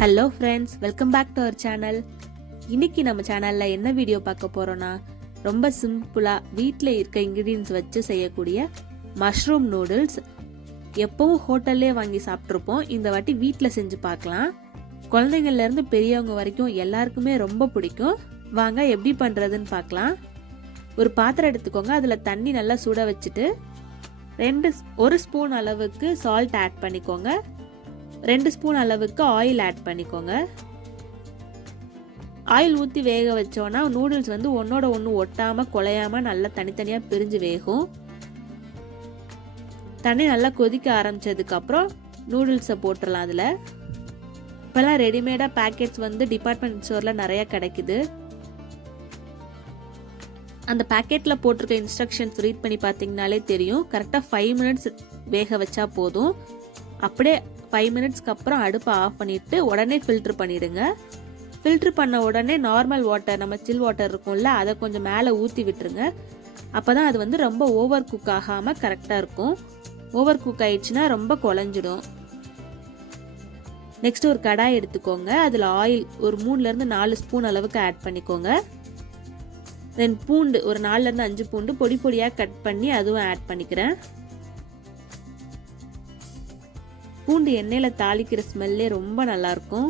Hello friends, welcome back to our channel. இன்னைக்கு நம்ம சேனலில் என்ன வீடியோ பார்க்க போகிறோன்னா, ரொம்ப சிம்பிளாக வீட்டில் இருக்க இன்க்ரீடியன்ஸ் வச்சு செய்யக்கூடிய மஷ்ரூம் நூடுல்ஸ். எப்பவும் ஹோட்டல்லே வாங்கி சாப்பிட்ருப்போம், இந்த வாட்டி வீட்டில் செஞ்சு பார்க்கலாம். குழந்தைங்கள்லேருந்து பெரியவங்க வரைக்கும் எல்லாருக்குமே ரொம்ப பிடிக்கும். வாங்க எப்படி பண்ணுறதுன்னு பார்க்கலாம். ஒரு பாத்திரம் எடுத்துக்கோங்க, அதில் தண்ணி நல்லா சுட வச்சுட்டு ஒரு ஸ்பூன் அளவுக்கு சால்ட் ஆட் பண்ணிக்கோங்க. 2 ஸ்பூன் அளவுக்கு ஆயில் ஆட் பண்ணிக்கோங்க. ஆயில் ஊற்றி வேக வச்சோன்னா நூடுல்ஸ் வந்து ஒன்னோட ஒன்று ஒட்டாமல் குலையாமல் நல்லா தனித்தனியாக பிரிஞ்சு வேகும். தண்ணி நல்லா கொதிக்க ஆரம்பித்ததுக்கப்புறம் நூடுல்ஸை போட்டுடலாம். அதில் இப்போல்லாம் ரெடிமேடாக பேக்கெட்ஸ் வந்து டிபார்ட்மெண்ட் ஸ்டோரில் நிறையா கிடைக்குது. அந்த பேக்கெட்டில் போட்டிருக்க இன்ஸ்ட்ரக்ஷன்ஸ் ரீட் பண்ணி பார்த்தீங்கனாலே தெரியும். கரெக்டாக 5 மினிட்ஸ் வேக வச்சா போதும். அப்படியே 5 மினிட்ஸ்க்கு அப்புறம் அடுப்பை ஆஃப் பண்ணிவிட்டு உடனே ஃபில்ட்ரு பண்ணிவிடுங்க. ஃபில்ட்ரு பண்ண உடனே நார்மல் வாட்டர், நம்ம சில் வாட்டர் இருக்கும்ல, அதை கொஞ்சம் மேலே ஊற்றி விட்டுருங்க. அப்போ தான் அது வந்து ரொம்ப ஓவர் குக் ஆகாமல் கரெக்டாக இருக்கும். ஓவர் குக் ஆயிடுச்சுன்னா ரொம்ப குழஞ்சிடும். நெக்ஸ்ட் ஒரு கடாய் எடுத்துக்கோங்க. அதில் ஆயில் ஒரு 3லேருந்து 4 ஸ்பூன் அளவுக்கு ஆட் பண்ணிக்கோங்க. தென் பூண்டு ஒரு 4லேருந்து 5 பூண்டு பொடி பொடியாக கட் பண்ணி அதுவும் ஆட் பண்ணிக்கிறேன். பூண்டு எண்ணெயில் தாளிக்கிற ஸ்மெல்லே ரொம்ப நல்லாயிருக்கும்.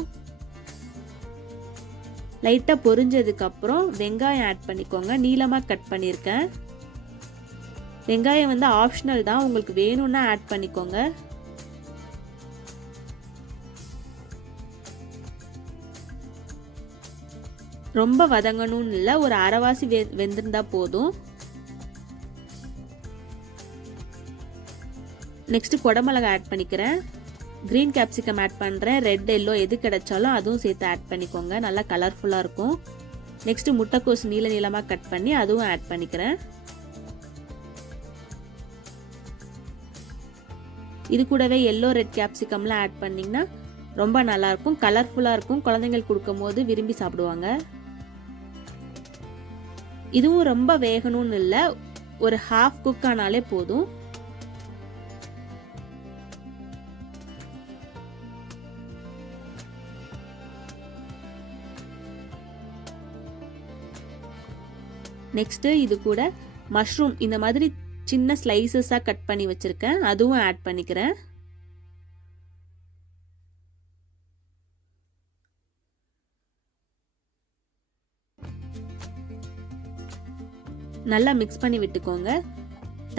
லைட்டாக பொரிஞ்சதுக்கப்புறம் வெங்காயம் ஆட் பண்ணிக்கோங்க. நீளமாக கட் பண்ணியிருக்கேன். வெங்காயம் வந்து ஆப்ஷனல் தான், உங்களுக்கு வேணும்னா ஆட் பண்ணிக்கோங்க. ரொம்ப வதங்கணும்னு இல்லை, ஒரு அரைவாசி வெந்திருந்தா போதும். நெக்ஸ்ட் குடமிளகா ஆட் பண்ணிக்கிறேன். கிரீன் கேப்சிகம் ஆட் பண்ணுறேன். ரெட் எல்லோ எது கிடைச்சாலும் அதுவும் சேர்த்து ஆட் பண்ணிக்கோங்க, நல்லா கலர்ஃபுல்லாக இருக்கும். நெக்ஸ்ட் முட்டைக்கோஸ் நீளமாக கட் பண்ணி அதுவும் ஆட் பண்ணிக்கிறேன். இது கூடவே எல்லோ ரெட் கேப்சிகம்லாம் ஆட் பண்ணிங்கன்னா ரொம்ப நல்லாயிருக்கும், கலர்ஃபுல்லாக இருக்கும். குழந்தைங்களுக்கு கொடுக்கும் போது விரும்பி சாப்பிடுவாங்க. இதுவும் ரொம்ப வேகணும்னு இல்லை, ஒரு ஹாஃப் குக் ஆனாலே போதும். நெக்ஸ்ட் இது கூட மஷ்ரூம் இந்த மாதிரி சின்ன ஸ்லைசஸாக கட் பண்ணி வச்சிருக்கேன், அதுவும் ஆட் பண்ணிக்கிறேன். நல்லா மிக்ஸ் பண்ணி விட்டுக்கோங்க.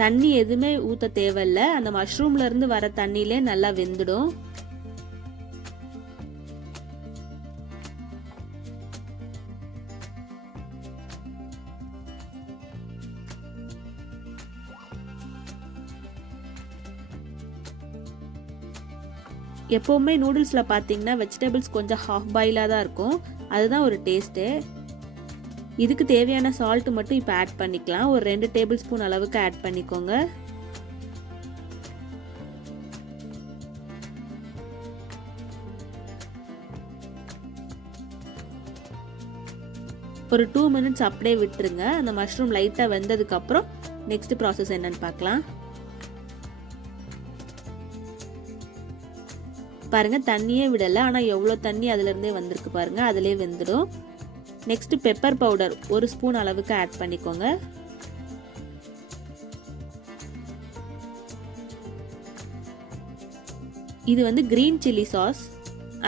தண்ணி எதுவுமே ஊற்ற தேவையில்லை, அந்த மஷ்ரூம்ல இருந்து வர தண்ணியிலே நல்லா வெந்துடும். எப்போவுமே நூடுல்ஸில் பார்த்தீங்கன்னா வெஜிடபிள்ஸ் கொஞ்சம் ஹாஃப் பாயிலாக தான் இருக்கும், அதுதான் ஒரு டேஸ்ட்டு. இதுக்கு தேவையான சால்ட்டு மட்டும் இப்போ ஆட் பண்ணிக்கலாம். ஒரு 2 டேபிள் ஸ்பூன் அளவுக்கு ஆட் பண்ணிக்கோங்க. ஒரு 2 மினிட்ஸ் அப்படியே விட்டுருங்க. அந்த மஷ்ரூம் லைட்டாக வெந்ததுக்கப்புறம் நெக்ஸ்ட் ப்ராசஸ் என்னன்னு பார்க்கலாம். பாருங்க, தண்ணியே விடலை, ஆனால் எவ்வளோ தண்ணி அதுலேருந்தே வந்திருக்கு பாருங்க, அதிலே வெந்துடும். நெக்ஸ்ட் பெப்பர் பவுடர் 1 ஸ்பூன் அளவுக்கு ஆட் பண்ணிக்கோங்க. இது வந்து கிரீன் சில்லி சாஸ்,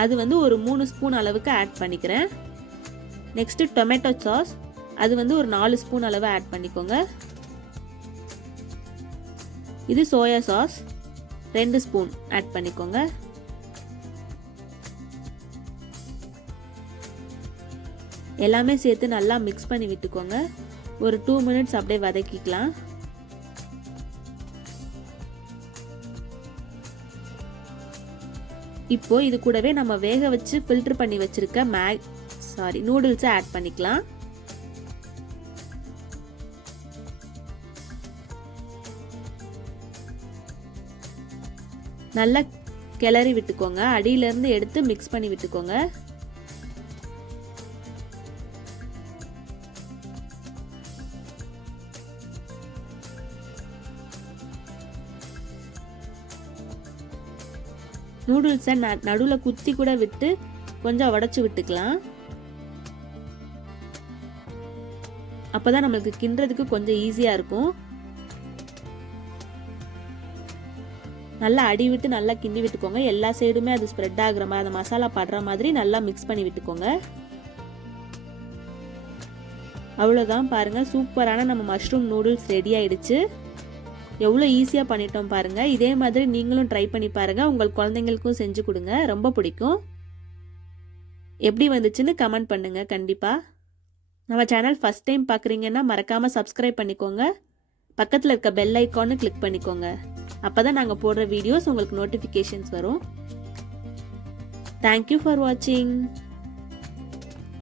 அது வந்து ஒரு 3 ஸ்பூன் அளவுக்கு ஆட் பண்ணிக்கிறேன். நெக்ஸ்ட் டொமேட்டோ சாஸ், அது வந்து ஒரு 4 ஸ்பூன் அளவு ஆட் பண்ணிக்கோங்க. இது சோயா சாஸ் 2 ஸ்பூன் ஆட் பண்ணிக்கோங்க. எல்லாமே சேர்த்து நல்லா மிக்ஸ் பண்ணி விட்டுக்கோங்க. ஒரு 2 மினிட்ஸ் அப்படியே வதக்கிக்கலாம். இப்போ இது கூடவே நம்ம வேக வச்சு ஃபில்டர் பண்ணி வச்சிருக்க நூடுல்ஸை ஆட் பண்ணிக்கலாம். நல்லா கிளறி விட்டுக்கோங்க. அடியிலிருந்து எடுத்து மிக்ஸ் பண்ணி விட்டுக்கோங்க. நூடுல்ஸை நடுவில் குத்தி கூட விட்டு கொஞ்சம் உடச்சி விட்டுக்கலாம். அப்பதான் நம்மளுக்கு கிண்டுறதுக்கு கொஞ்சம் ஈஸியா இருக்கும். நல்லா அடி விட்டு நல்லா கிண்டி விட்டுக்கோங்க. எல்லா சைடுமே அது ஸ்ப்ரெட் ஆகுற மாதிரி, அந்த மசாலா படுற மாதிரி நல்லா மிக்ஸ் பண்ணி விட்டுக்கோங்க. அவ்வளோதான், பாருங்க சூப்பரான நம்ம மஷ்ரூம் நூடுல்ஸ் ரெடி ஆயிடுச்சு. எவ்வளோ ஈஸியாக பண்ணிட்டோம் பாருங்க. இதே மாதிரி நீங்களும் ட்ரை பண்ணி பாருங்க. உங்கள் குழந்தைங்களுக்கும் செஞ்சு கொடுங்க, ரொம்ப பிடிக்கும். எப்படி வந்துச்சுன்னு கமெண்ட் பண்ணுங்க கண்டிப்பா. நம்ம சேனல் ஃபர்ஸ்ட் டைம் பார்க்குறீங்கன்னா மறக்காம சப்ஸ்கிரைப் பண்ணிக்கோங்க. பக்கத்தில் இருக்க பெல் ஐக்கானு கிளிக் பண்ணிக்கோங்க. அப்பதான் நாங்கள் போடுற வீடியோஸ் உங்களுக்கு நோட்டிஃபிகேஷன்ஸ் வரும். தேங்க்யூ ஃபார் வாட்சிங்.